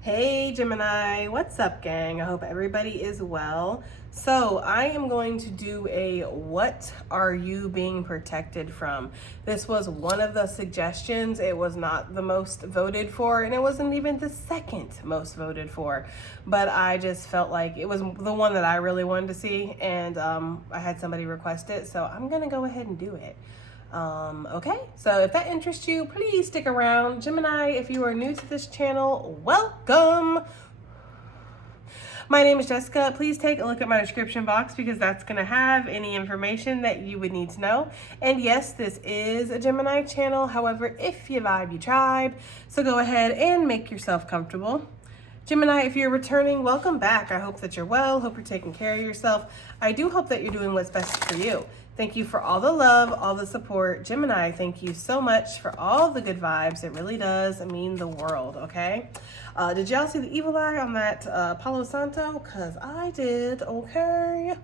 Hey Gemini, what's up gang? I hope everybody is well. So I am going to do a what are you being protected from? This was one of the suggestions. It was not the most voted for and it wasn't even the second most voted for, but I just felt like it was the one that I really wanted to see, and I had somebody request it, so I'm gonna go ahead and do it. Okay, so if that interests you, please stick around. Gemini, if you are new to this channel, welcome. My name is Jessica. Please take a look at my description box because that's going to have any information that you would need to know. And yes, this is a Gemini channel. However, if you vibe, you tribe. So go ahead and make yourself comfortable. Gemini, if you're returning, welcome back. I hope that you're well. Hope you're taking care of yourself. I do hope that you're doing what's best for you. Thank you for all the love, all the support. Gemini, thank you so much for all the good vibes. It really does mean the world, okay? Did y'all see the evil eye on that Palo Santo? Because I did, okay?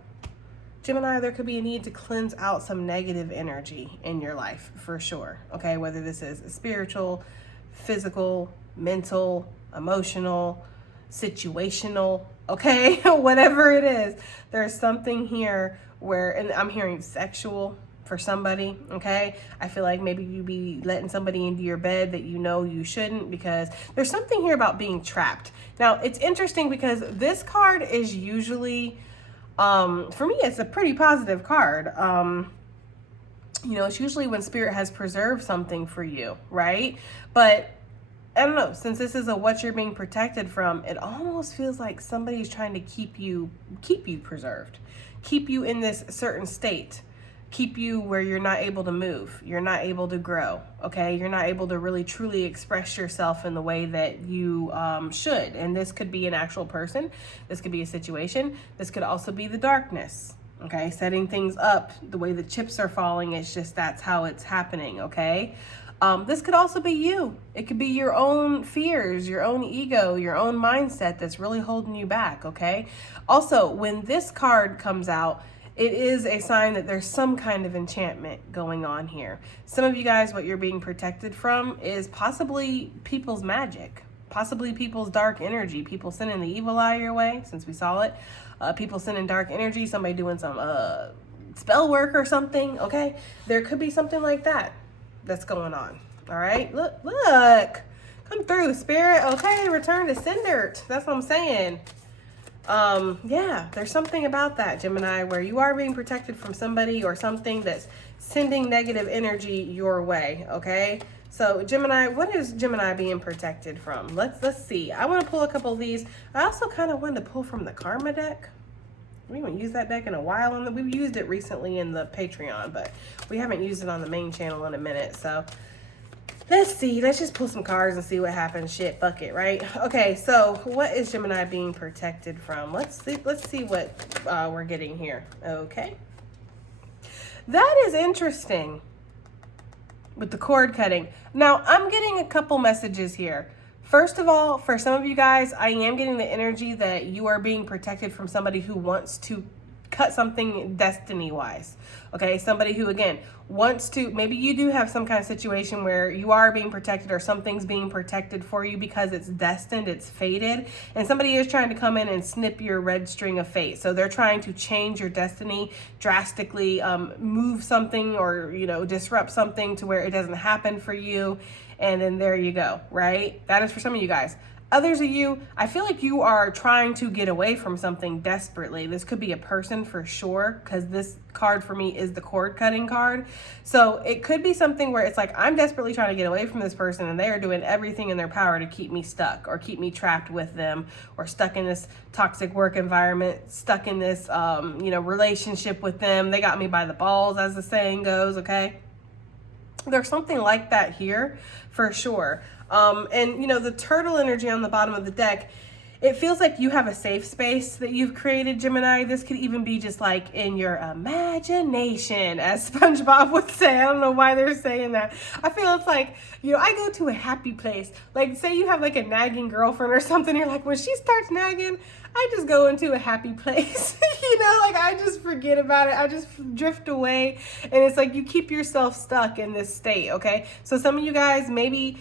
Gemini, there could be a need to cleanse out some negative energy in your life, for sure, okay? Whether this is spiritual, physical, mental, emotional, situational, okay? Whatever it is, there's something here where, and I'm hearing sexual for somebody, okay? I feel like maybe you be letting somebody into your bed that you know you shouldn't, because there's something here about being trapped. Now, it's interesting because this card is usually, for me, it's a pretty positive card. You know, it's usually when spirit has preserved something for you, right? But I don't know, since this is a what you're being protected from, it almost feels like somebody's trying to keep you preserved, keep you in this certain state, keep you where you're not able to move, you're not able to grow, okay? You're not able to really truly express yourself in the way that you should. And this could be an actual person, this could be a situation, this could also be the darkness, okay? Setting things up, the way the chips are falling, it's just that's how it's happening, okay? This could also be you. It could be your own fears, your own ego, your own mindset that's really holding you back, okay? Also, when this card comes out, it is a sign that there's some kind of enchantment going on here. Some of you guys, what you're being protected from is possibly people's magic, possibly people's dark energy, people sending the evil eye your way, since we saw it, people sending dark energy, somebody doing some spell work or something, okay? There could be something like that that's going on. All right, look, come through, spirit. Okay, return to sender. That's what I'm saying. Yeah, there's something about that, Gemini, where you are being protected from somebody or something that's sending negative energy your way. Okay, so Gemini, what is Gemini being protected from? Let's see. I want to pull a couple of these. I also kind of wanted to pull from the Karma deck. We haven't used that deck in a while, and we've used it recently in the Patreon, but we haven't used it on the main channel in a minute. So let's see. Let's just pull some cards and see what happens. Shit, fuck it, right? Okay, so what is Gemini being protected from? Let's see what we're getting here. Okay, that is interesting with the cord cutting. Now, I'm getting a couple messages here. First of all, for some of you guys, I am getting the energy that you are being protected from somebody who wants to cut something destiny-wise. Okay, somebody who, again, wants to, maybe you do have some kind of situation where you are being protected or something's being protected for you because it's destined, it's fated, and somebody is trying to come in and snip your red string of fate. So they're trying to change your destiny drastically, move something or, you know, disrupt something to where it doesn't happen for you. And then there you go, right? That is for some of you guys. Others of you, I feel like you are trying to get away from something desperately. This could be a person for sure, because this card for me is the cord cutting card. So it could be something where it's like, I'm desperately trying to get away from this person and they are doing everything in their power to keep me stuck or keep me trapped with them or stuck in this toxic work environment, stuck in this, you know, relationship with them. They got me by the balls, as the saying goes, okay? There's something like that here for sure. And you know, the turtle energy on the bottom of the deck, it feels like you have a safe space that you've created, Gemini. This could even be just like in your imagination, as SpongeBob would say. I don't know why they're saying that. I feel it's like, you know, I go to a happy place. Like, say you have like a nagging girlfriend or something. You're like, when she starts nagging, I just go into a happy place. You know, like I just forget about it. I just drift away. And it's like you keep yourself stuck in this state, okay? So some of you guys, maybe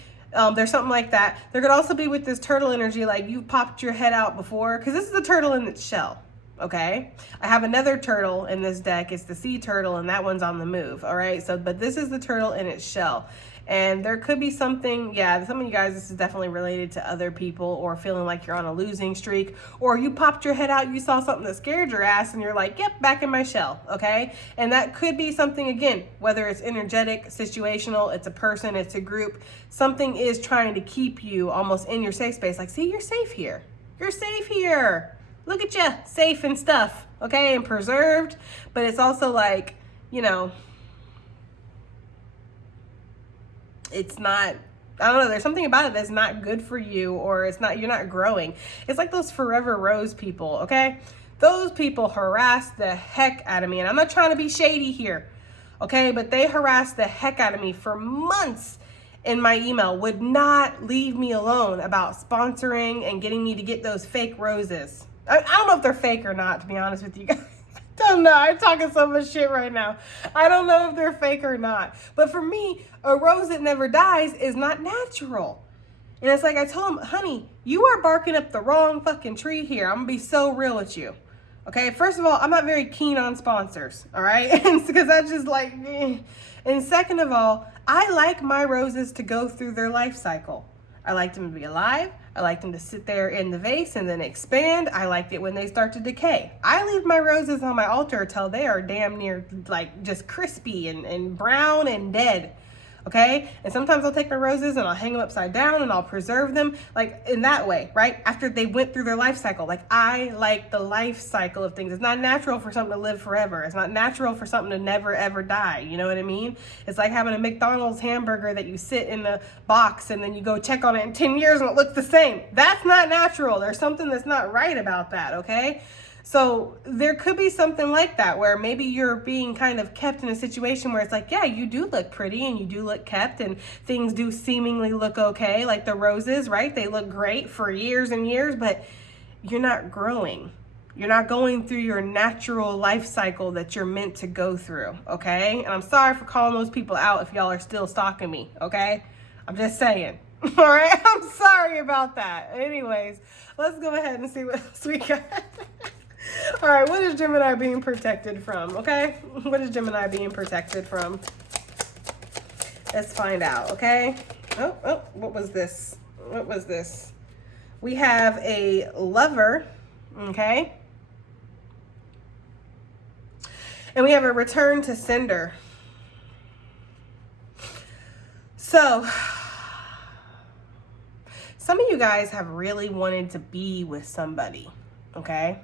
There's something like that. There could also be with this turtle energy, like you've popped your head out before, because this is the turtle in its shell. Okay, I have another turtle in this deck. It's the sea turtle, and that one's on the move. All right, so but this is the turtle in its shell. And there could be something, yeah, some of you guys, this is definitely related to other people, or feeling like you're on a losing streak, or you popped your head out, you saw something that scared your ass, and you're like, yep, back in my shell, okay? And that could be something, again, whether it's energetic, situational, it's a person, it's a group, something is trying to keep you almost in your safe space. Like, see, you're safe here. You're safe here. Look at you, safe and stuff, okay, and preserved. But it's also like, you know, it's not, I don't know, there's something about it that's not good for you, or it's not, you're not growing. It's like those forever rose people, okay? Those people harass the heck out of me, and I'm not trying to be shady here, okay? But they harassed the heck out of me for months in my email, would not leave me alone about sponsoring and getting me to get those fake roses. I don't know if they're fake or not, to be honest with you guys. Don't know. I'm talking so much shit right now. I don't know if they're fake or not. But for me, a rose that never dies is not natural. And it's like I told him, honey, you are barking up the wrong fucking tree here. I'm going to be so real with you. Okay, first of all, I'm not very keen on sponsors. All right? Because I just like, And second of all, I like my roses to go through their life cycle. I like them to be alive. I like them to sit there in the vase and then expand. I liked it when they start to decay. I leave my roses on my altar till they are damn near like just crispy and brown and dead. Okay? And sometimes I'll take my roses and I'll hang them upside down and I'll preserve them like in that way, right? After they went through their life cycle. Like I like the life cycle of things. It's not natural for something to live forever. It's not natural for something to never ever die. You know what I mean? It's like having a McDonald's hamburger that you sit in the box and then you go check on it in 10 years and it looks the same. That's not natural. There's something that's not right about that, okay? So there could be something like that where maybe you're being kind of kept in a situation where it's like, yeah, you do look pretty and you do look kept and things do seemingly look okay. Like the roses, right? They look great for years and years, but you're not growing. You're not going through your natural life cycle that you're meant to go through, okay? And I'm sorry for calling those people out if y'all are still stalking me, okay? I'm just saying. All right? I'm sorry about that. Anyways, let's go ahead and see what else we got. All right, what is Gemini being protected from, okay? What is Gemini being protected from? Let's find out, okay? Oh, what was this? What was this? We have a lover, okay? And we have a return to sender. So, some of you guys have really wanted to be with somebody, okay?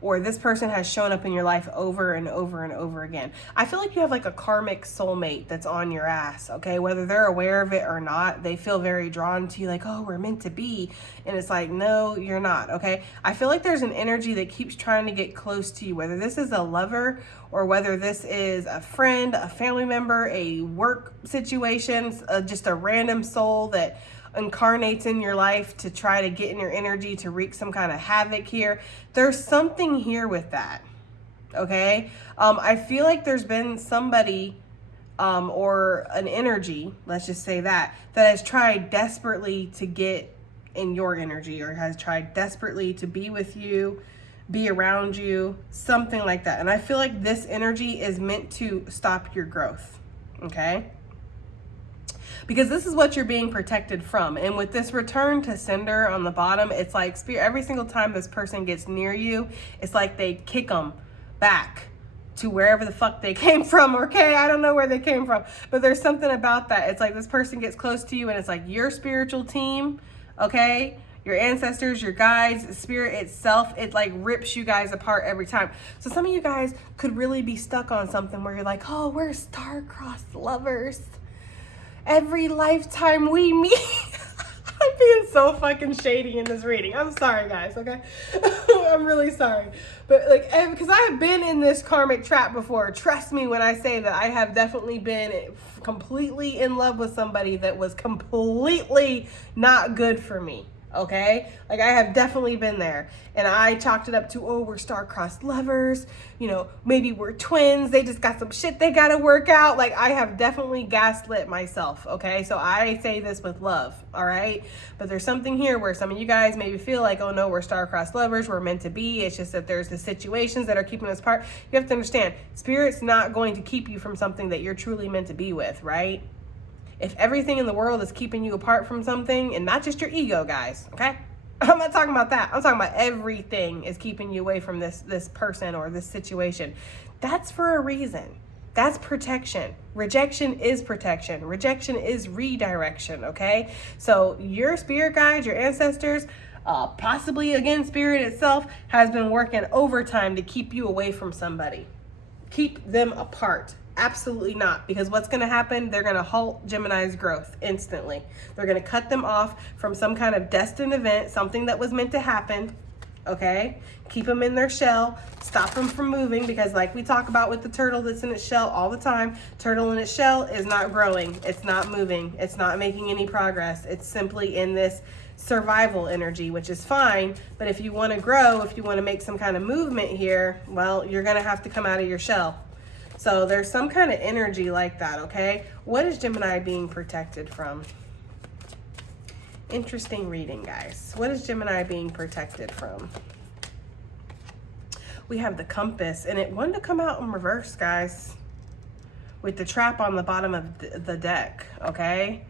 Or this person has shown up in your life over and over and over again. I feel like you have like a karmic soulmate that's on your ass, okay? Whether they're aware of it or not, they feel very drawn to you like, oh, we're meant to be. And it's like, no, you're not, okay? I feel like there's an energy that keeps trying to get close to you, whether this is a lover or whether this is a friend, a family member, a work situation, just a random soul that incarnates in your life to try to get in your energy to wreak some kind of havoc here. There's something here with that, okay? I feel like there's been somebody or an energy, let's just say that has tried desperately to get in your energy or has tried desperately to be with you, be around you, something like that. And I feel like this energy is meant to stop your growth, okay? Because this is what you're being protected from. And with this return to sender on the bottom, it's like spirit, every single time this person gets near you, it's like they kick them back to wherever the fuck they came from, okay? I don't know where they came from, but there's something about that. It's like this person gets close to you and it's like your spiritual team, okay? Your ancestors, your guides, spirit itself, it like rips you guys apart every time. So some of you guys could really be stuck on something where you're like, oh, we're star-crossed lovers. Every lifetime we meet. I'm being so fucking shady in this reading. I'm sorry, guys, okay? I'm really sorry. But like, because I have been in this karmic trap before. Trust me when I say that I have definitely been completely in love with somebody that was completely not good for me, okay? Like, I have definitely been there, and I chalked it up to, oh, we're star-crossed lovers, you know, maybe we're twins, they just got some shit they gotta work out. Like, I have definitely gaslit myself, okay? So I say this with love, all right? But there's something here where some of you guys maybe feel like, oh no, we're star-crossed lovers, we're meant to be. It's just that there's the situations that are keeping us apart. You have to understand, Spirit's not going to keep you from something that you're truly meant to be with, right? If everything in the world is keeping you apart from something, and not just your ego, guys, okay? I'm not talking about that. I'm talking about everything is keeping you away from this person or this situation. That's for a reason. That's protection. Rejection is protection. Rejection is redirection, okay? So your spirit guides, your ancestors, possibly again, spirit itself has been working overtime to keep you away from somebody. Keep them apart. Absolutely not, because what's going to happen, they're going to halt Gemini's growth instantly. They're going to cut them off from some kind of destined event, something that was meant to happen, okay? Keep them in their shell, stop them from moving, because like we talk about with the turtle that's in its shell all the time, turtle in its shell is not growing, it's not moving, it's not making any progress. It's simply in this survival energy, which is fine, but if you want to grow, if you want to make some kind of movement here, well, you're going to have to come out of your shell. So there's some kind of energy like that, okay? What is Gemini being protected from? Interesting reading, guys. What is Gemini being protected from? We have the compass, and it wanted to come out in reverse, guys, with the trap on the bottom of the deck, okay?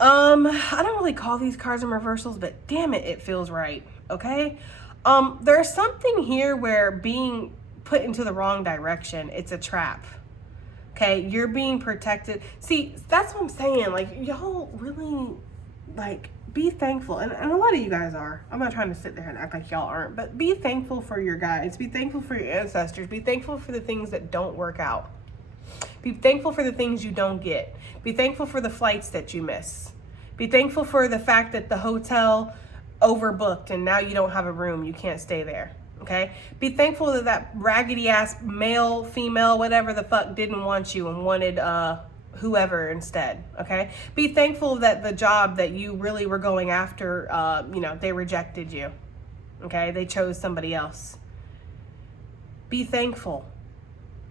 I don't really call these cards in reversals, but damn it, it feels right, okay? There's something here where being put into the wrong direction, it's a trap, okay? You're being protected. See, that's what I'm saying. Like, y'all really, like, be thankful, and a lot of you guys are. I'm not trying to sit there and act like y'all aren't, but be thankful for your guides. Be thankful for your ancestors. Be thankful for the things that don't work out. Be thankful for the things you don't get. Be thankful for the flights that you miss. Be thankful for the fact that the hotel overbooked and now you don't have a room, you can't stay there. Okay, be thankful that that raggedy ass male, female, whatever the fuck didn't want you and wanted whoever instead. Okay, be thankful that the job that you really were going after, you know, they rejected you. Okay, they chose somebody else. Be thankful,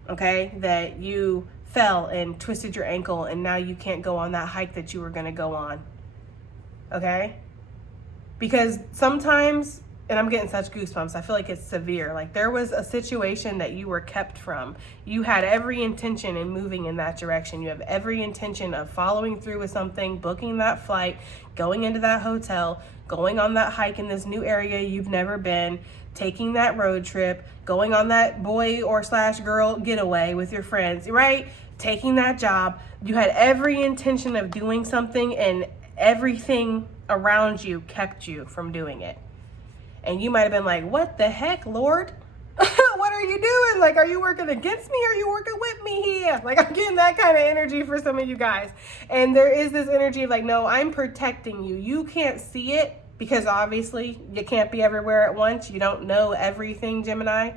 okay, that you fell and twisted your ankle and now you can't go on that hike that you were going to go on. Okay, because sometimes, and I'm getting such goosebumps, I feel like it's severe. Like, there was a situation that you were kept from. You had every intention in moving in that direction. You have every intention of following through with something, booking that flight, going into that hotel, going on that hike in this new area you've never been, taking that road trip, going on that boy or / girl getaway with your friends, right? Taking that job. You had every intention of doing something, and everything around you kept you from doing it. And you might have been like, what the heck, Lord? What are you doing? Like, are you working against me or are you working with me here? Like, I'm getting that kind of energy for some of you guys. And there is this energy of like, no, I'm protecting you. You can't see it because obviously you can't be everywhere at once. You don't know everything, Gemini.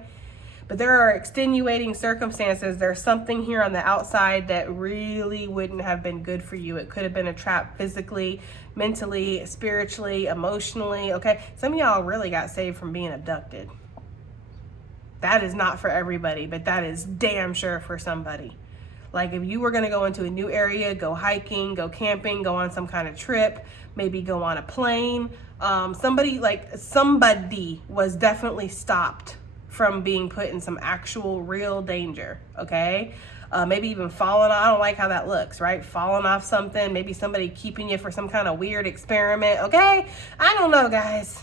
But there are extenuating circumstances. There's something here on the outside that really wouldn't have been good for you. It could have been a trap physically, mentally, spiritually, emotionally, okay? Some of y'all really got saved from being abducted. That is not for everybody, but that is damn sure for somebody. Like, if you were going to go into a new area, go hiking, go camping, go on some kind of trip, maybe go on a plane, somebody was definitely stopped from being put in some actual real danger, okay? Maybe even falling off. I don't like how that looks, right? Falling off something, maybe somebody keeping you for some kind of weird experiment, okay? I don't know, guys.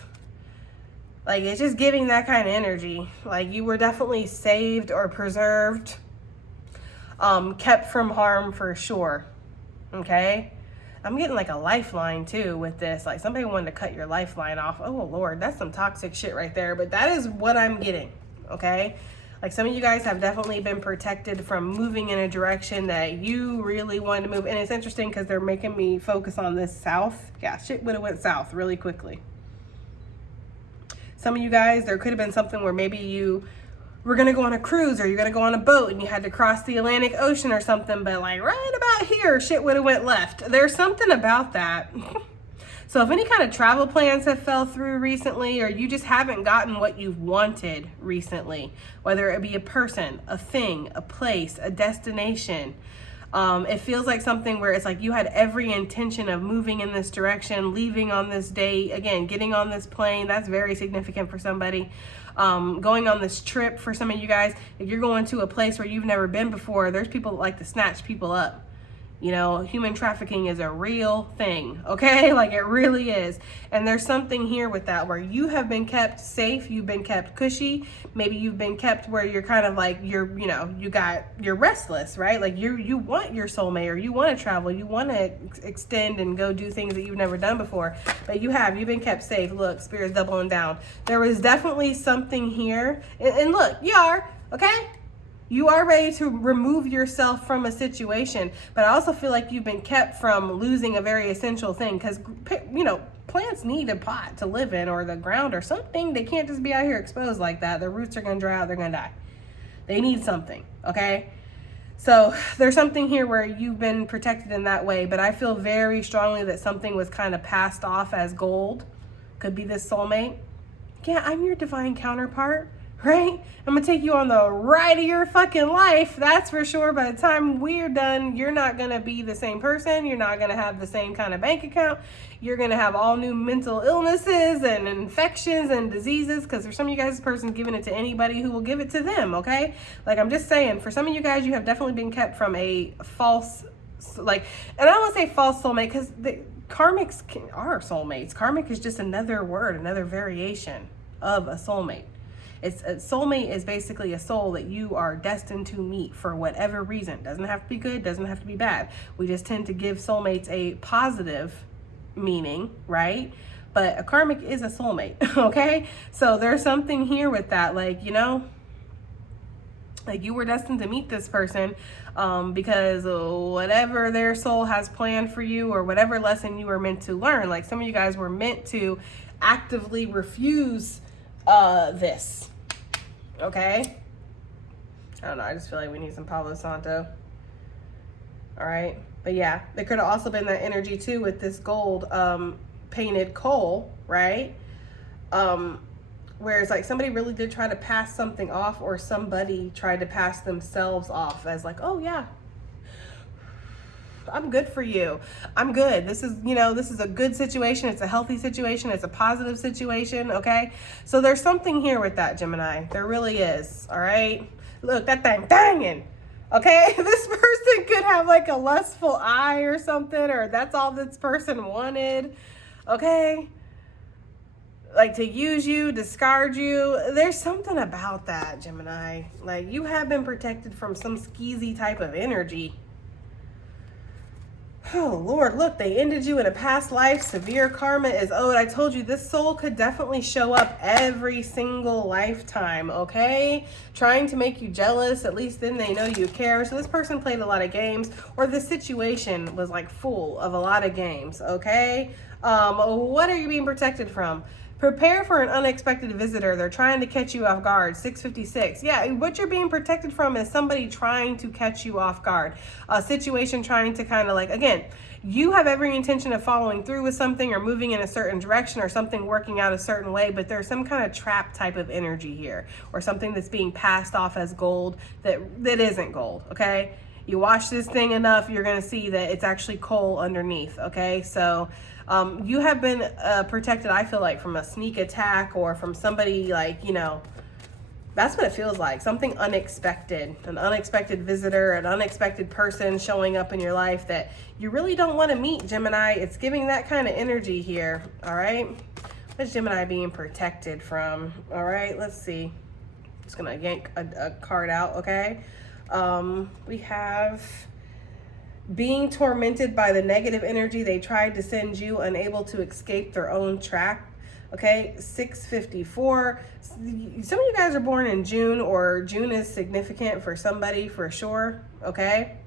Like, it's just giving that kind of energy. Like, you were definitely saved or preserved, kept from harm for sure, okay? I'm getting like a lifeline too with this. Like, somebody wanted to cut your lifeline off. Oh Lord, that's some toxic shit right there. But that is what I'm getting, okay? Like, some of you guys have definitely been protected from moving in a direction that you really wanted to move. And it's interesting because they're making me focus on this south. Yeah, shit would have went south really quickly. Some of you guys, there could have been something where maybe you were going to go on a cruise or you're going to go on a boat and you had to cross the Atlantic Ocean or something, but like right about here, shit would have went left. There's something about that. So if any kind of travel plans have fell through recently, or you just haven't gotten what you've wanted recently, whether it be a person, a thing, a place, a destination, it feels like something where it's like you had every intention of moving in this direction, leaving on this date, again, getting on this plane. That's very significant for somebody. Going on this trip for some of you guys. If you're going to a place where you've never been before, there's people that like to snatch people up. You know, human trafficking is a real thing, okay? Like, it really is. And there's something here with that where you have been kept safe, you've been kept cushy. Maybe you've been kept where you're kind of like, you're restless, right? Like you want your soulmate, or you want to travel, you want to extend and go do things that you've never done before. But you've been kept safe. Look, Spirit's doubling down. There was definitely something here. And look, you are, okay? You are ready to remove yourself from a situation, but I also feel like you've been kept from losing a very essential thing, because, you know, plants need a pot to live in, or the ground or something. They can't just be out here exposed like that. Their roots are going to dry out. They're going to die. They need something, okay? So there's something here where you've been protected in that way, but I feel very strongly that something was kind of passed off as gold. Could be this soulmate. Yeah, I'm your divine counterpart. Right? I'm gonna take you on the ride of your fucking life. That's for sure. By the time we're done, you're not gonna be the same person. You're not gonna have the same kind of bank account. You're gonna have all new mental illnesses and infections and diseases, because for some of you guys, this person's giving it to anybody who will give it to them, okay? Like, I'm just saying, for some of you guys, you have definitely been kept from a false, like, and I don't want to say false soulmate, because the karmics are soulmates. Karmic is just another word, another variation of a soulmate. It's a soulmate is basically a soul that you are destined to meet for whatever reason. Doesn't have to be good, doesn't have to be bad. We just tend to give soulmates a positive meaning, right? But a karmic is a soulmate, okay? So there's something here with that, like, you know, like you were destined to meet this person because whatever their soul has planned for you, or whatever lesson you were meant to learn. Like, some of you guys were meant to actively refuse this, okay? I don't know, I just feel like we need some Palo Santo. All right, but yeah, there could have also been that energy too with this gold painted coal, right? Where it's like somebody really did try to pass something off, or somebody tried to pass themselves off as like, oh yeah, I'm good for you. I'm good. This is, you know, this is a good situation. It's a healthy situation. It's a positive situation. Okay. So there's something here with that, Gemini. There really is. All right. Look, that thing banging. Okay. This person could have like a lustful eye or something, or that's all this person wanted. Okay. Like, to use you, discard you. There's something about that, Gemini. Like, you have been protected from some skeezy type of energy. Oh, Lord, look, they ended you in a past life. Severe karma is owed. I told you, this soul could definitely show up every single lifetime, okay? Trying to make you jealous. At least then they know you care. So this person played a lot of games, or the situation was like full of a lot of games, okay? What are you being protected from? Prepare for an unexpected visitor. They're trying to catch you off guard. 656. Yeah, what you're being protected from is somebody trying to catch you off guard. A situation trying to kind of like, again, you have every intention of following through with something, or moving in a certain direction, or something working out a certain way, but there's some kind of trap type of energy here, or something that's being passed off as gold that isn't gold, okay? You wash this thing enough, you're going to see that it's actually coal underneath, okay? So you have been protected, I feel like, from a sneak attack, or from somebody, like, you know, that's what it feels like. Something unexpected, an unexpected visitor, an unexpected person showing up in your life that you really don't want to meet, Gemini. It's giving that kind of energy here, all right? What's Gemini being protected from? All right, let's see. Just going to yank a card out, okay? We have being tormented by the negative energy they tried to send you, unable to escape their own track. Okay, 654. Some of you guys are born in June, or June is significant for somebody for sure. Okay.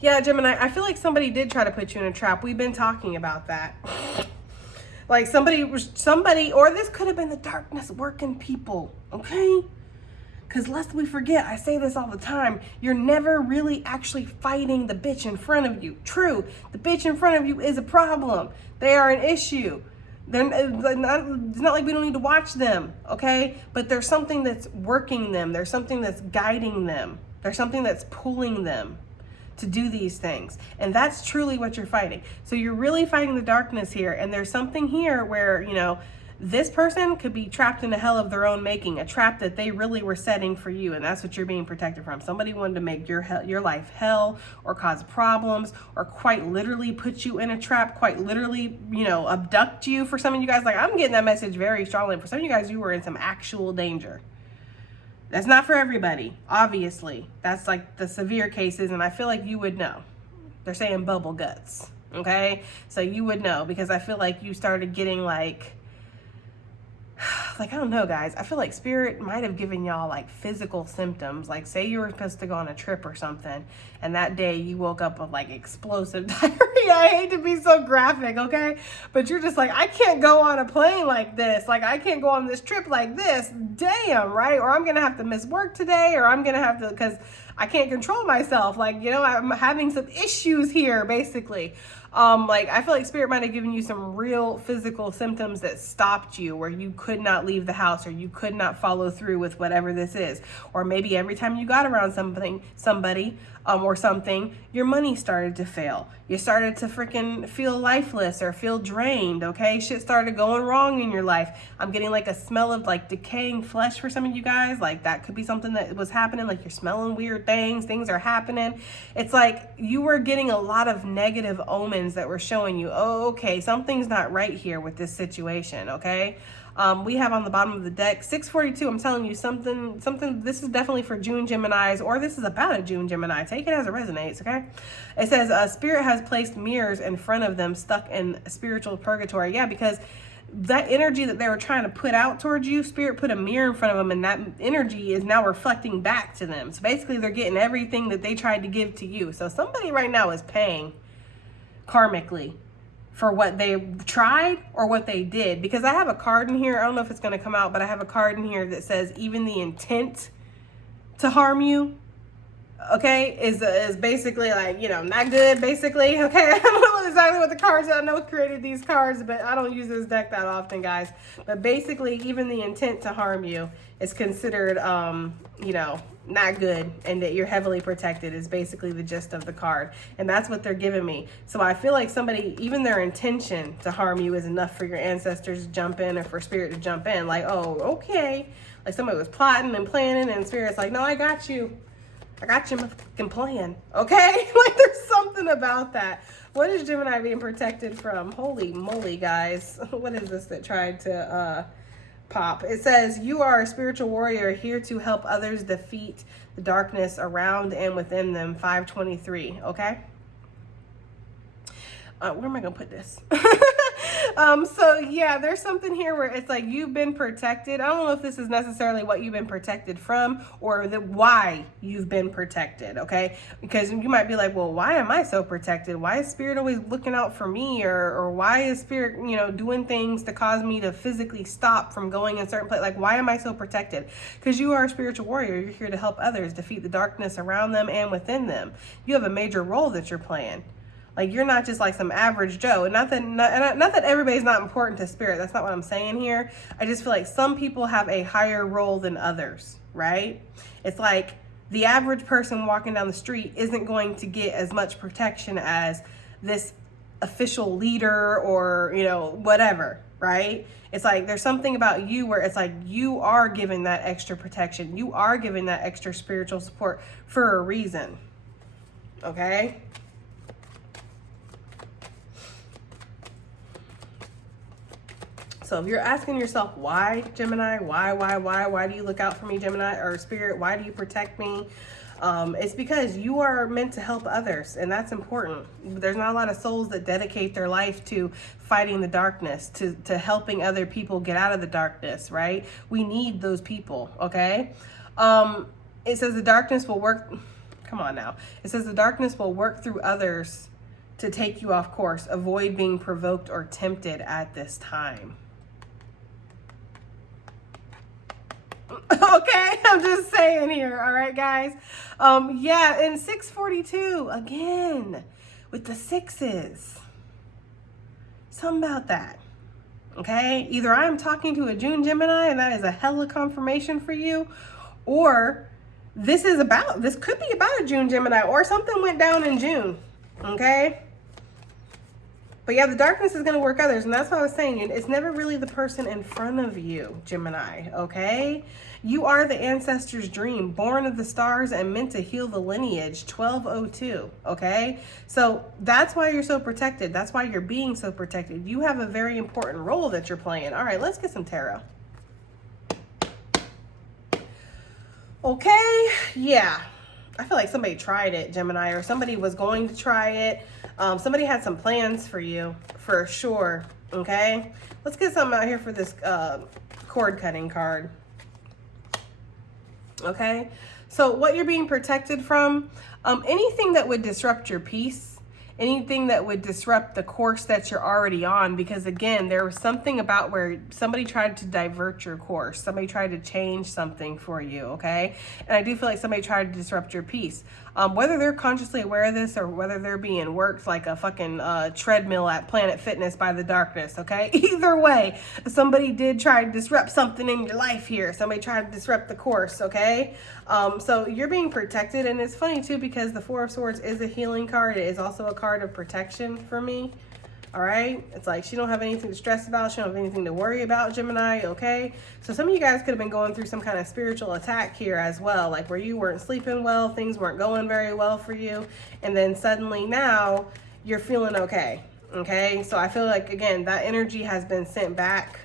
Yeah, Gemini, I feel like somebody did try to put you in a trap. We've been talking about that. Like somebody, or this could have been the darkness working people. Okay. Because lest we forget, I say this all the time, you're never really actually fighting the bitch in front of you. True, the bitch in front of you is a problem. They are an issue. It's not like we don't need to watch them, okay? But there's something that's working them. There's something that's guiding them. There's something that's pulling them to do these things. And that's truly what you're fighting. So you're really fighting the darkness here. And there's something here where, you know, this person could be trapped in a hell of their own making, a trap that they really were setting for you, and that's what you're being protected from. Somebody wanted to make your life hell, or cause problems, or quite literally put you in a trap, quite literally, you know, abduct you. For some of you guys, like, I'm getting that message very strongly. For some of you guys, you were in some actual danger. That's not for everybody, obviously. That's like the severe cases, and I feel like you would know. They're saying bubble guts, okay? So you would know, because I feel like you started getting like I don't know, guys. I feel like spirit might have given y'all like physical symptoms. Like, say you were supposed to go on a trip or something, and that day you woke up with like explosive diarrhea. I hate to be so graphic, okay? But you're just like, I can't go on a plane like this. Like, I can't go on this trip like this. Damn, right? Or I'm going to have to miss work today, or I'm going to have to, because I can't control myself. Like, you know, I'm having some issues here, basically. Like, I feel like spirit might have given you some real physical symptoms that stopped you, where you could not leave the house, or you could not follow through with whatever this is. Or maybe every time you got around somebody, or something, your money started to fail. You started to freaking feel lifeless or feel drained, okay? Shit started going wrong in your life. I'm getting like a smell of like decaying flesh for some of you guys. Like, that could be something that was happening. Like, you're smelling weird things are happening. It's like you were getting a lot of negative omens that were showing you, oh, okay, something's not right here with this situation, okay? We have on the bottom of the deck 642. I'm telling you something. This is definitely for June Geminis, or this is about a June Gemini. Take it as it resonates, okay? It says spirit has placed mirrors in front of them, stuck in spiritual purgatory. Yeah, because that energy that they were trying to put out towards you, spirit put a mirror in front of them, and that energy is now reflecting back to them. So basically, they're getting everything that they tried to give to you. So somebody right now is paying karmically for what they tried or what they did. Because I have a card in here, I don't know if it's going to come out, but I have a card in here that says even the intent to harm you, okay, is basically like, you know, not good, basically, okay? I don't know exactly what the cards are. I know who created these cards, but I don't use this deck that often, guys. But basically, even the intent to harm you is considered, you know, not good, and that you're heavily protected is basically the gist of the card. And that's what they're giving me. So I feel like somebody, even their intention to harm you is enough for your ancestors to jump in, or for spirit to jump in. Like, oh, okay. Like somebody was plotting and planning, and spirit's like, no, I got you. I got you fucking plan, okay? Like, there's something about that. What is Gemini being protected from? Holy moly, guys. What is this that tried to pop? It says, you are a spiritual warrior here to help others defeat the darkness around and within them. 523, okay? Where am I gonna put this? So yeah, there's something here where it's like you've been protected. I don't know if this is necessarily what you've been protected from, or why you've been protected, okay? Because you might be like, well, why am I so protected? Why is spirit always looking out for me? Or why is spirit, you know, doing things to cause me to physically stop from going in certain place? Like, why am I so protected? Because you are a spiritual warrior. You're here to help others defeat the darkness around them and within them. You have a major role that you're playing. Like, you're not just like some average Joe. Not that everybody's not important to spirit. That's not what I'm saying here. I just feel like some people have a higher role than others, right? It's like the average person walking down the street isn't going to get as much protection as this official leader, or, you know, whatever, right? It's like there's something about you where it's like you are giving that extra protection. You are giving that extra spiritual support for a reason, okay? So if you're asking yourself, why, Gemini, why do you look out for me, Gemini, or spirit, why do you protect me? It's because you are meant to help others, and that's important. There's not a lot of souls that dedicate their life to fighting the darkness, to helping other people get out of the darkness, right? We need those people, okay? It says the darkness will work, come on now. It says the darkness will work through others to take you off course. Avoid being provoked or tempted at this time. Okay, I'm just saying here. All right, guys. Yeah, and 642 again with the sixes. Something about that. Okay, either I'm talking to a June Gemini and that is a hella confirmation for you, or this could be about a June Gemini, or something went down in June. Okay. But yeah, the darkness is going to work others. And that's what I was saying. It's never really the person in front of you, Gemini, okay? You are the ancestor's dream, born of the stars and meant to heal the lineage, 1202, okay? So that's why you're so protected. That's why you're being so protected. You have a very important role that you're playing. All right, let's get some tarot. Okay, yeah. I feel like somebody tried it, Gemini, or somebody was going to try it. Somebody had some plans for you, for sure, okay? Let's get something out here for this cord cutting card. Okay, so what you're being protected from, anything that would disrupt your peace, anything that would disrupt the course that you're already on, because again, there was something about where somebody tried to divert your course. Somebody tried to change something for you, okay? And I do feel like somebody tried to disrupt your peace. Whether they're consciously aware of this or whether they're being worked like a fucking treadmill at Planet Fitness by the darkness, okay? Either way, somebody did try to disrupt something in your life here. Somebody tried to disrupt the course, okay? So you're being protected, and it's funny too because the Four of Swords is a healing card. It is also a card of protection for me. All right, it's like she don't have anything to stress about. She don't have anything to worry about, Gemini, okay? So some of you guys could have been going through some kind of spiritual attack here as well, like where you weren't sleeping well, things weren't going very well for you, and then suddenly now you're feeling okay, okay? So I feel like, again, that energy has been sent back.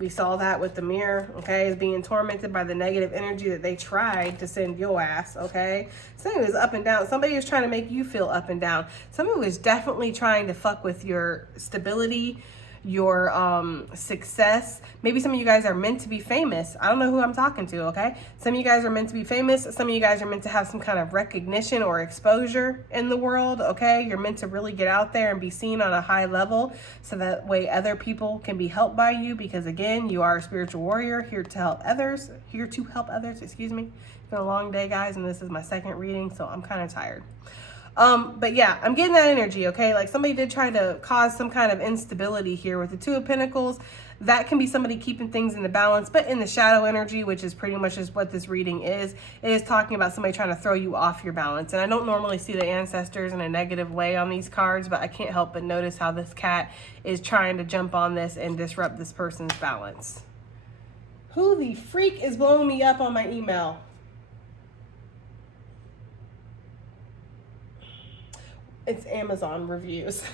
We saw that with the mirror, okay? Is being tormented by the negative energy that they tried to send your ass, okay? Somebody was up and down. Somebody was trying to make you feel up and down. Somebody was definitely trying to fuck with your stability, your success. Maybe some of you guys are meant to be famous. I don't know who I'm talking to, okay? Some of you guys are meant to be famous. Some of you guys are meant to have some kind of recognition or exposure in the world, okay? You're meant to really get out there and be seen on a high level so that way other people can be helped by you, because again, you are a spiritual warrior here to help others, excuse me. It's been a long day, guys, and this is my second reading, so I'm kind of tired. But yeah, I'm getting that energy, okay? Like somebody did try to cause some kind of instability here with the Two of Pentacles. That can be somebody keeping things in the balance, but in the shadow energy, which is pretty much just what this reading is, it is talking about somebody trying to throw you off your balance. And I don't normally see the ancestors in a negative way on these cards, but I can't help but notice how this cat is trying to jump on this and disrupt this person's balance. Who the freak is blowing me up on my email? It's Amazon reviews.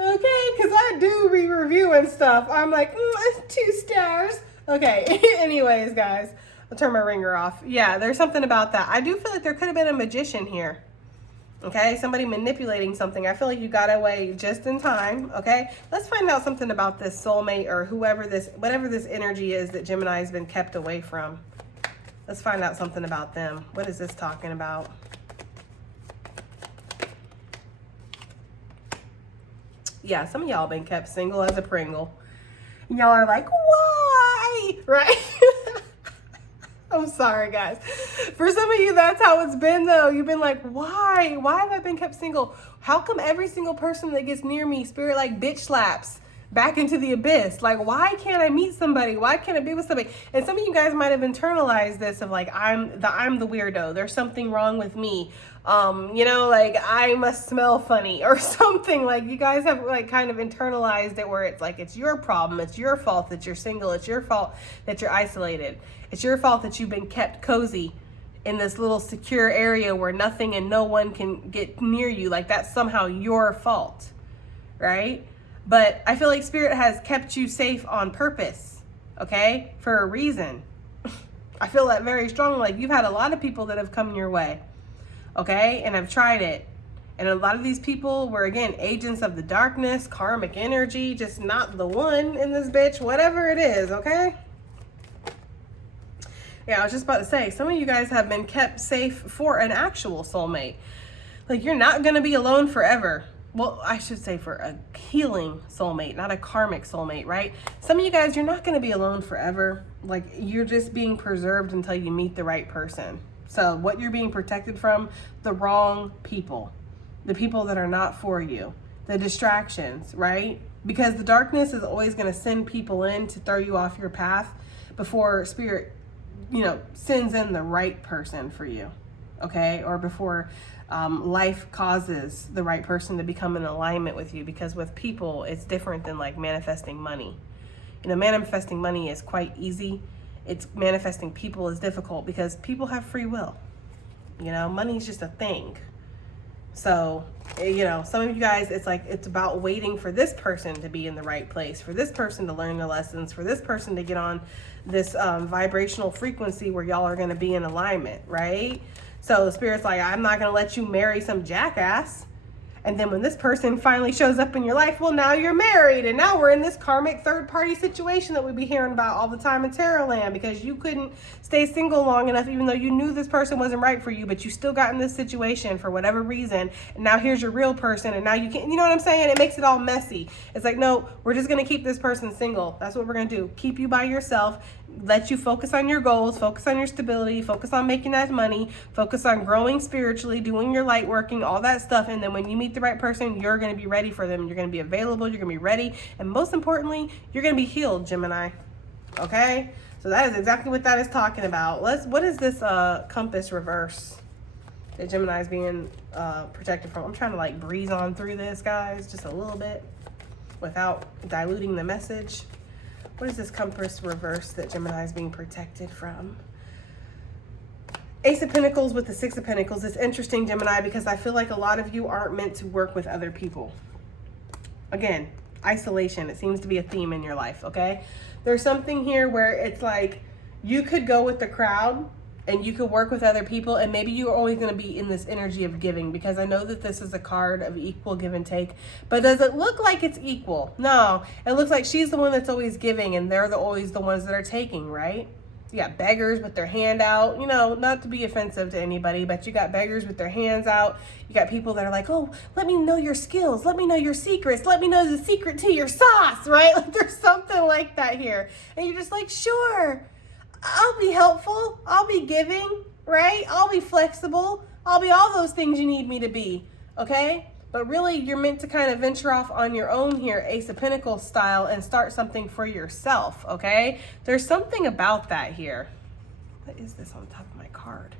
Okay, because I do be reviewing stuff. I'm like, it's 2 stars. Okay, anyways, guys, I'll turn my ringer off. Yeah, there's something about that. I do feel like there could have been a magician here. Okay, somebody manipulating something. I feel like you got away just in time. Okay, let's find out something about this soulmate or whatever this energy is that Gemini has been kept away from. Let's find out something about them. What is this talking about? Yeah, some of y'all been kept single as a Pringle. Y'all are like, why? Right? I'm sorry, guys. For some of you, that's how it's been, though. You've been like, why? Why have I been kept single? How come every single person that gets near me, spirit like bitch slaps back into the abyss? Like, why can't I meet somebody? Why can't I be with somebody? And some of you guys might have internalized this of like, I'm the weirdo. There's something wrong with me. You know, like I must smell funny or something. Like you guys have like kind of internalized it where it's like, it's your problem. It's your fault that you're single. It's your fault that you're isolated. It's your fault that you've been kept cozy in this little secure area where nothing and no one can get near you. Like that's somehow your fault, right? But I feel like Spirit has kept you safe on purpose, okay? For a reason. I feel that very strongly. Like you've had a lot of people that have come your way, okay? And I've tried it. And a lot of these people were, again, agents of the darkness, karmic energy, just not the one in this bitch, whatever it is, okay? Yeah, I was just about to say, some of you guys have been kept safe for an actual soulmate. Like you're not going to be alone forever. Well, I should say for a healing soulmate, not a karmic soulmate, right? Some of you guys, you're not going to be alone forever. Like, you're just being preserved until you meet the right person. So what you're being protected from, the wrong people, the people that are not for you, the distractions, right? Because the darkness is always going to send people in to throw you off your path before spirit, sends in the right person for you, okay? Or before life causes the right person to become in alignment with you. Because with people, it's different than like manifesting money. Manifesting money is quite easy. It's manifesting people is difficult because people have free will. Money is just a thing. So, some of you guys, it's about waiting for this person to be in the right place, for this person to learn the lessons, for this person to get on this vibrational frequency where y'all are going to be in alignment, right? So the Spirit's like, I'm not going to let you marry some jackass. And then when this person finally shows up in your life, well, now you're married. And now we're in this karmic third-party situation that we be hearing about all the time in Tarot land, because you couldn't stay single long enough, even though you knew this person wasn't right for you, but you still got in this situation for whatever reason. And now here's your real person. And now you can't, you know what I'm saying? It makes it all messy. It's like, no, we're just going to keep this person single. That's what we're going to do. Keep you by yourself. Let you focus on your goals, focus on your stability, focus on making that money, focus on growing spiritually, doing your light working, all that stuff. And then when you meet the right person, you're going to be ready for them. You're going to be available. You're going to be ready. And most importantly, you're going to be healed, Gemini. Okay? So that is exactly what that is talking about. What is this compass reverse that Gemini is being protected from? I'm trying to like breeze on through this, guys, just a little bit without diluting the message. What is this compass reverse that Gemini is being protected from? Ace of Pentacles with the Six of Pentacles. It's interesting, Gemini, because I feel like a lot of you aren't meant to work with other people. Again, isolation. It seems to be a theme in your life, okay? There's something here where it's like you could go with the crowd and you could work with other people, and maybe you're always going to be in this energy of giving, because I know that this is a card of equal give and take. But does it look like it's equal? No, it looks like she's the one that's always giving and they're always the ones that are taking, right? You got beggars with their hand out, not to be offensive to anybody, but you got beggars with their hands out. You got people that are like, oh, let me know your skills. Let me know your secrets. Let me know the secret to your sauce, right? Like there's something like that here. And you're just like, sure, I'll be helpful. I'll be giving, right? I'll be flexible. I'll be all those things you need me to be, okay? But really, you're meant to kind of venture off on your own here, Ace of Pentacles style, and start something for yourself, okay? There's something about that here. What is this on top of my card?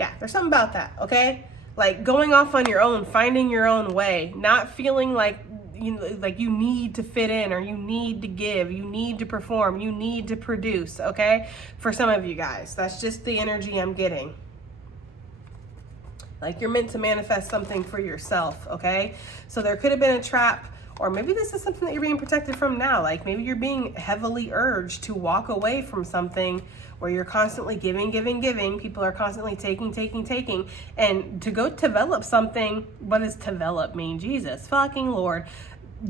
Yeah, there's something about that, okay? Like going off on your own, finding your own way, not feeling like you need to fit in, or you need to give, you need to perform, you need to produce, okay? For some of you guys, that's just the energy I'm getting. Like you're meant to manifest something for yourself, okay? So there could have been a trap, or maybe this is something that you're being protected from now. Like maybe you're being heavily urged to walk away from something where you're constantly giving. People are constantly taking, and to go develop something. What does develop mean? Jesus fucking Lord.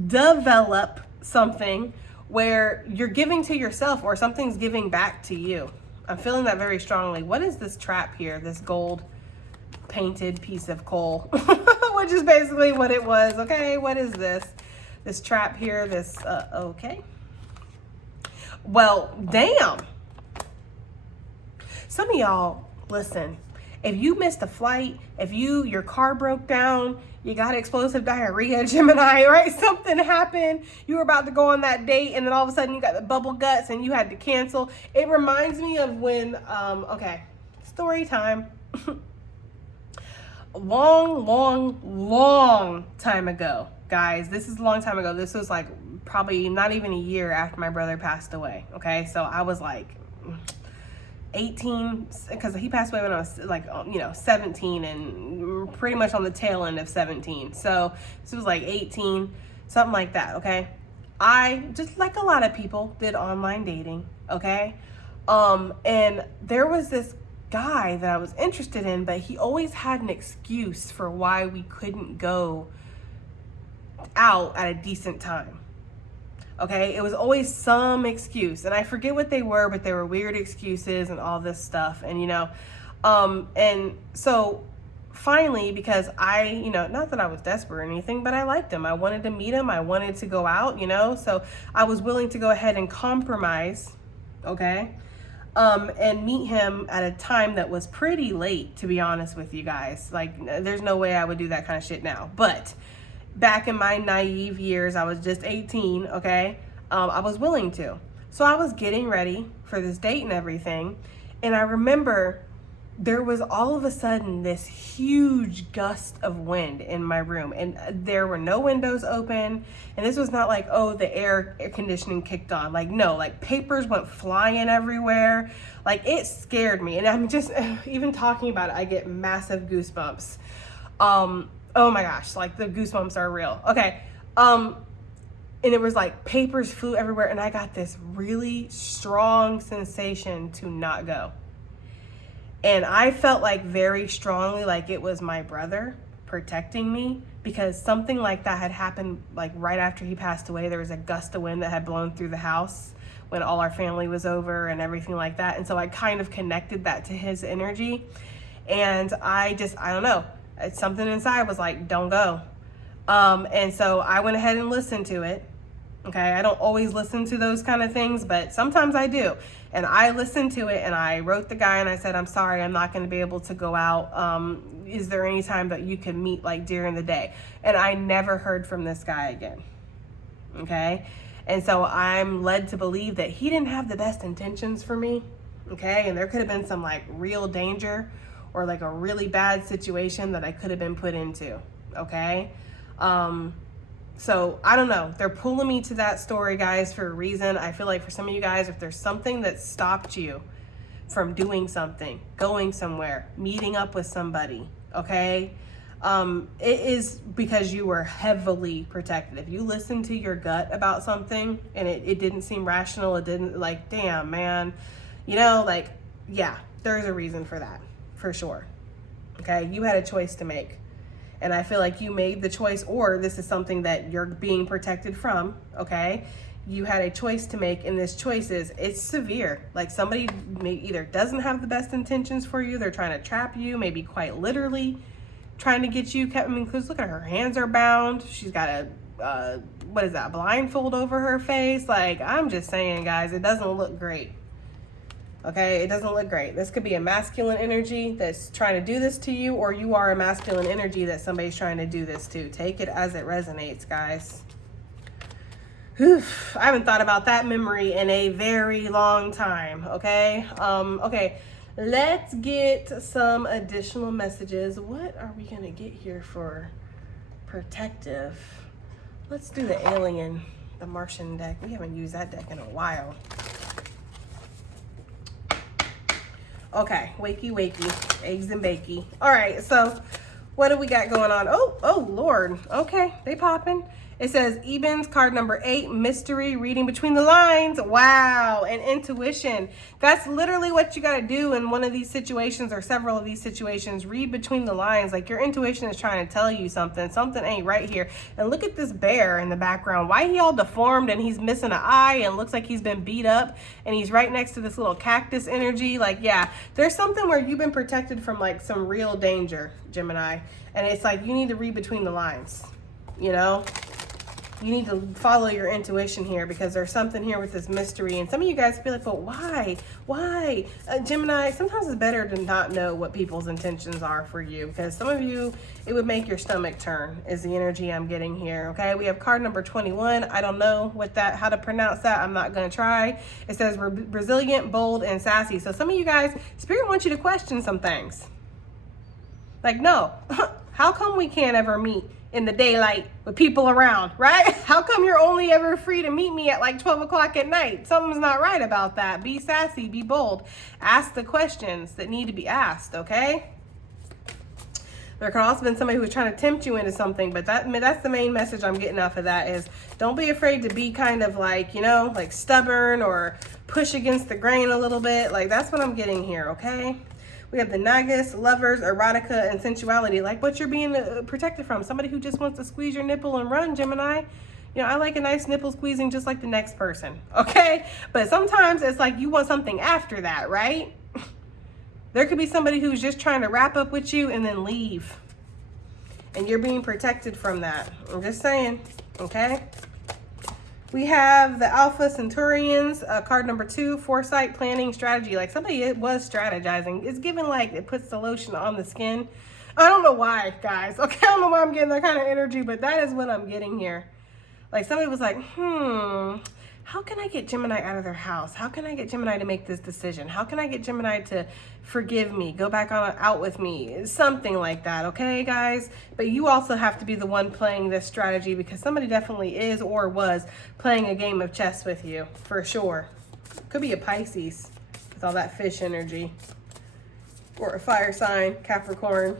Develop something where you're giving to yourself, or something's giving back to you. I'm feeling that very strongly. What is this trap here? This gold painted piece of coal, which is basically what it was. Okay, what is this? This trap here, okay. Well, damn. Some of y'all, listen, if you missed a flight, if your car broke down, you got explosive diarrhea, Gemini, right? Something happened. You were about to go on that date, and then all of a sudden you got the bubble guts and you had to cancel. It reminds me of when, okay, story time. long time ago, guys. This is a long time ago. This was like probably not even a year after my brother passed away. Okay, so I was like 18, because he passed away when I was like 17, and pretty much on the tail end of 17. So this was like 18, something like that. Okay, I just, like a lot of people, did online dating. Okay, and there was this guy that I was interested in, but he always had an excuse for why we couldn't go out at a decent time. Okay, it was always some excuse, and I forget what they were, but they were weird excuses and all this stuff. And and so finally, because I, not that I was desperate or anything, but I liked him. I wanted to meet him. I wanted to go out, so I was willing to go ahead and compromise, okay? And meet him at a time that was pretty late, to be honest with you guys. Like, there's no way I would do that kind of shit now. But back in my naive years, I was just 18, okay? I was willing to. So I was getting ready for this date and everything. And I remember there was all of a sudden this huge gust of wind in my room, and there were no windows open. And this was not like, oh, the air conditioning kicked on. Like, no, like papers went flying everywhere. Like, it scared me. And I'm just, even talking about it, I get massive goosebumps. Oh my gosh, like the goosebumps are real. Okay. And it was like papers flew everywhere, and I got this really strong sensation to not go. And I felt like very strongly like it was my brother protecting me, because something like that had happened like right after he passed away. There was a gust of wind that had blown through the house when all our family was over and everything like that. And so I kind of connected that to his energy. And I don't know, something inside was like, don't go. And so I went ahead and listened to it. Okay, I don't always listen to those kind of things, but sometimes I do. And I listened to it, and I wrote the guy and I said, I'm sorry, I'm not going to be able to go out. Is there any time that you can meet like during the day? And I never heard from this guy again. Okay. And so I'm led to believe that he didn't have the best intentions for me. Okay. And there could have been some like real danger or like a really bad situation that I could have been put into. Okay. So I don't know. They're pulling me to that story, guys, for a reason. I feel like for some of you guys, if there's something that stopped you from doing something, going somewhere, meeting up with somebody, okay, it is because you were heavily protected. If you listen to your gut about something and it didn't seem rational, it didn't, like, damn, man, like, yeah, there's a reason for that, for sure. Okay, you had a choice to make. And I feel like you made the choice, or this is something that you're being protected from, okay? You had a choice to make, and this choice it's severe. Like, somebody either doesn't have the best intentions for you, they're trying to trap you, maybe quite literally trying to get you kept. I mean, because look at her hands are bound. She's got a, what is that, blindfold over her face. Like, I'm just saying, guys, it doesn't look great. Okay, it doesn't look great. This could be a masculine energy that's trying to do this to you, or you are a masculine energy that somebody's trying to do this to. Take it as it resonates, guys. Whew, I haven't thought about that memory in a very long time, okay? Okay, let's get some additional messages. What are we going to get here for protective? Let's do the alien, the Martian deck. We haven't used that deck in a while. Okay, wakey, eggs and bakey. All right, so what do we got going on? Oh, Lord. Okay, they popping. It says Ebens, card number 8, mystery, reading between the lines. Wow, and intuition. That's literally what you got to do in one of these situations, or several of these situations. Read between the lines. Like, your intuition is trying to tell you something. Something ain't right here. And look at this bear in the background. Why he all deformed and he's missing an eye and looks like he's been beat up, and he's right next to this little cactus energy. Like, yeah, there's something where you've been protected from like some real danger, Gemini. And it's like, you need to read between the lines, You need to follow your intuition here, because there's something here with this mystery. And some of you guys feel like, but why? Why? Gemini, sometimes it's better to not know what people's intentions are for you, because some of you, it would make your stomach turn, is the energy I'm getting here, okay? We have card number 21. I don't know how to pronounce that. I'm not going to try. It says resilient, bold, and sassy. So some of you guys, Spirit wants you to question some things. Like, no, how come we can't ever meet in the daylight with people around, right? How come you're only ever free to meet me at like 12 o'clock at night? Something's not right about that. Be sassy, be bold. Ask the questions that need to be asked, okay? There could also been somebody who was trying to tempt you into something, but that's the main message I'm getting off of that is, don't be afraid to be kind of like, like stubborn or push against the grain a little bit. Like, that's what I'm getting here, okay? We have the Nagus, lovers, erotica, and sensuality. Like what you're being protected from. Somebody who just wants to squeeze your nipple and run, Gemini. I like a nice nipple squeezing just like the next person, okay? But sometimes it's like you want something after that, right? There could be somebody who's just trying to wrap up with you and then leave. And you're being protected from that. I'm just saying, okay? We have the Alpha Centaurians, card number 2, foresight, planning, strategy. Like somebody was strategizing. It's given like it puts the lotion on the skin. I don't know why, guys. Okay, I don't know why I'm getting that kind of energy, but that is what I'm getting here. Like somebody was like, how can I get Gemini out of their house? How can I get Gemini to make this decision? How can I get Gemini to forgive me, go back out with me? Something like that, okay, guys? But you also have to be the one playing this strategy because somebody definitely is or was playing a game of chess with you, for sure. Could be a Pisces with all that fish energy. Or a fire sign, Capricorn,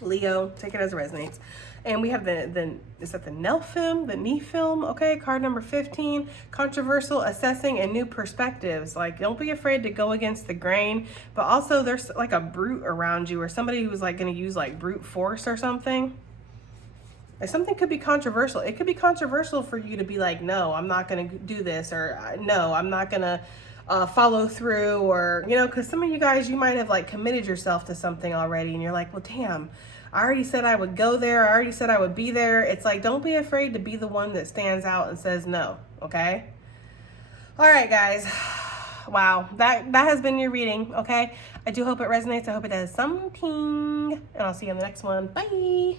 Leo, take it as it resonates. And we have is that the Nephilim, okay, card number 15, controversial, assessing, and new perspectives. Like, don't be afraid to go against the grain, but also there's like a brute around you or somebody who's like going to use like brute force or something. Like something could be controversial. It could be controversial for you to be like, no, I'm not going to do this, or no, I'm not going to follow through, or, you know, because some of you guys, you might have like committed yourself to something already and you're like, well, damn, I already said I would go there. I already said I would be there. It's like, don't be afraid to be the one that stands out and says no, okay? All right, guys. Wow, that has been your reading, okay? I do hope it resonates. I hope it does something. And I'll see you on the next one. Bye.